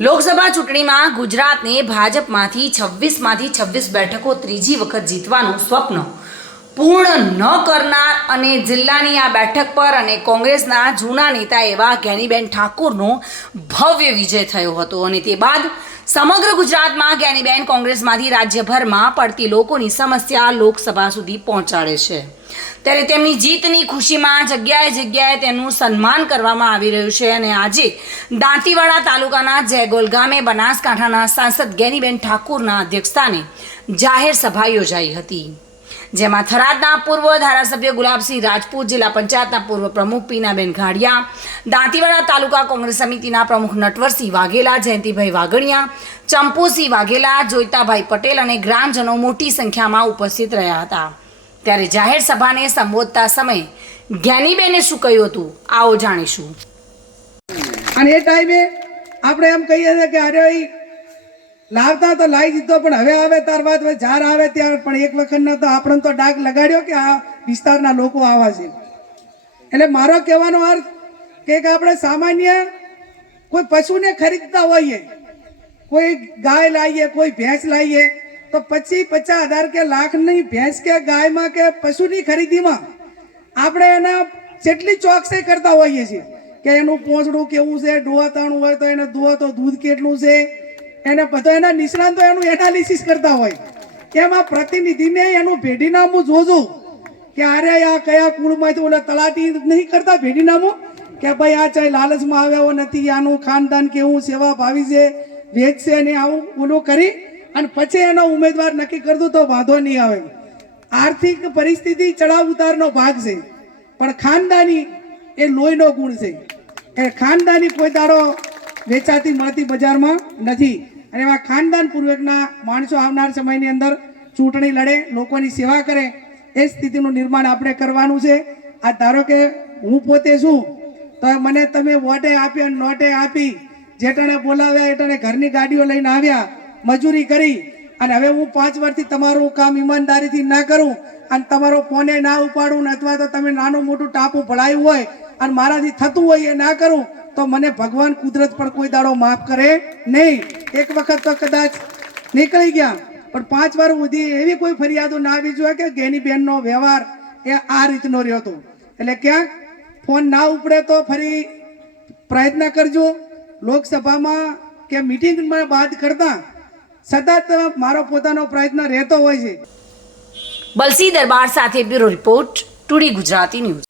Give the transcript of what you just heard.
લોકસભા ચૂંટણીમાં ગુજરાતને ભાજપમાંથી 26 બેઠકો ત્રીજી વખત જીતવાનું સ્વપ્ન પૂર્ણ ન કરનાર અને જિલ્લાની આ બેઠક પર અને કોંગ્રેસના જૂના નેતા એવા જ્ઞાનીબેન ઠાકોરનો ભવ્ય વિજય થયો હતો અને તે બાદ સમગ્ર ગુજરાતમાં જ્ઞાનીબેન કોંગ્રેસમાંથી રાજ્યભરમાં પડતી લોકોની સમસ્યા લોકસભા સુધી પહોંચાડે છે। ત્યારે તેમની જીતની ખુશીમાં જગ્યાએ જગ્યાએ તેમનું સન્માન કરવામાં આવી રહ્યું છે અને આજે દાંતીવાડા તાલુકાના જેગોલ ગામે બનાસકાંઠાના સાંસદ જ્ઞાનીબેન ઠાકોરના અધ્યક્ષસ્થાને જાહેર સભા યોજાઈ હતી, જેમાં થરાદના પૂર્વ ધારાસભ્ય ગુલાબસિંહ રાજપૂત, જિલ્લા પંચાયતના પૂર્વ પ્રમુખ પીનાબેન ઘાડિયા, દાંતીવાડા તાલુકા કોંગ્રેસ સમિતિના પ્રમુખ નટવરસિંહ વાઘેલા, જયંતિભાઈ વાઘણિયા, ચંપુસિંહ વાઘેલા, જોઈતાભાઈ પટેલ અને ગ્રામજનો મોટી સંખ્યામાં ઉપસ્થિત રહ્યા હતા। ત્યારે જાહેર સભાને સંબોધતા સમયે જ્ઞાનીબેને શું કહ્યું હતું, આવો જાણીશું। અને એ ટાઈમે આપણે એમ કહીએ છીએ કે અરે લાવતા તો લાવી દીધો, પણ હવે આવે ત્યાર બાદ જાર આવે ત્યારે પણ એક વખતનો તો આપણે તો ડાઘ લગાડ્યો કે આ વિસ્તારના લોકો આવા છે। એટલે મારો કહેવાનો અર્થ કે આપણે સામાન્ય કોઈ પશુને ખરીદતા હોઈએ, કોઈ ગાય લાવીએ, કોઈ ભેંસ લાવીએ, તો 25-50 હજાર કે લાખની ભેંસ કે ગાયમાં કે પશુની ખરીદીમાં આપણે એના જેટલી ચોકસાઈ કરતા હોઈએ છીએ કે એનું પોંચડું કેવું છે, ડોવાતાણું હોય તો એને દુવા તો દૂધ કેટલું છે, એને બધો એના નિષ્ણાંતો એનું એનાલિસિસ કરતા હોય, એમાં પ્રતિનિધિને એનું ભેટીનામું જોજો કે અરે આ કયા કુળમાંથી ઓલા તલાટી નહીં કરતા ભેટીનામું કે ભાઈ આ ચાહે લાલચમાં આવ્યો નથી, આનું ખાનદાન કેવું, સેવા ભાવી છે, વેચશે ને આવું ઓલું કરી અને પછી એનો ઉમેદવાર નક્કી કરતું તો વાંધો નહીં આવે। આર્થિક પરિસ્થિતિ ચડાવ ઉતારનો ભાગ છે, પણ ખાનદાની એ લોહીનો ગુણ છે। એ ખાનદાની કોઈ દાડો વેચાતી મળતી બજારમાં નથી અને એવા ખાનદાન પૂર્વકના માણસો આવનાર સમયની અંદર ચૂંટણી લડે, લોકોની સેવા કરે, એ સ્થિતિનું નિર્માણ આપણે કરવાનું છે। આ ધારો કે હું પોતે છું તો મને તમે વોટે આપી અને નોટે આપી, જેટણે બોલાવ્યા એટણે ઘરની ગાડીઓ લઈને આવ્યા, મજૂરી કરી, અને હવે હું 5 વર્ષથી તમારું કામ ઈમાનદારીથી ના કરું અને તમારો ફોને ના ઉપાડું ને અથવા તો તમે નાનું મોટું ટાપું ભળાયું હોય અને મારાથી થતું હોય એ ના કરું તો મને ભગવાન કુદરત પણ કોઈ દાડો માફ કરે નહીં। એક વખત તો કદાચ નીકળી ગયા, પણ 5 વાર સુધી એવી કોઈ ફરિયાદો ના આવી જોઈએ કે જ્ઞાનીબેનનો વ્યવહાર એ આ રીતનો રહ્યો હતો। એટલે ક્યાંક ફોન ના ઉપડે તો ફરી પ્રયત્ન કરજો। લોકસભામાં કે મિટિંગમાં બાદ કરતા સતત મારો પોતાનો પ્રયત્ન રહેતો હોય છે। બલસી દરબાર સાથે bureau report, today Gujarati news.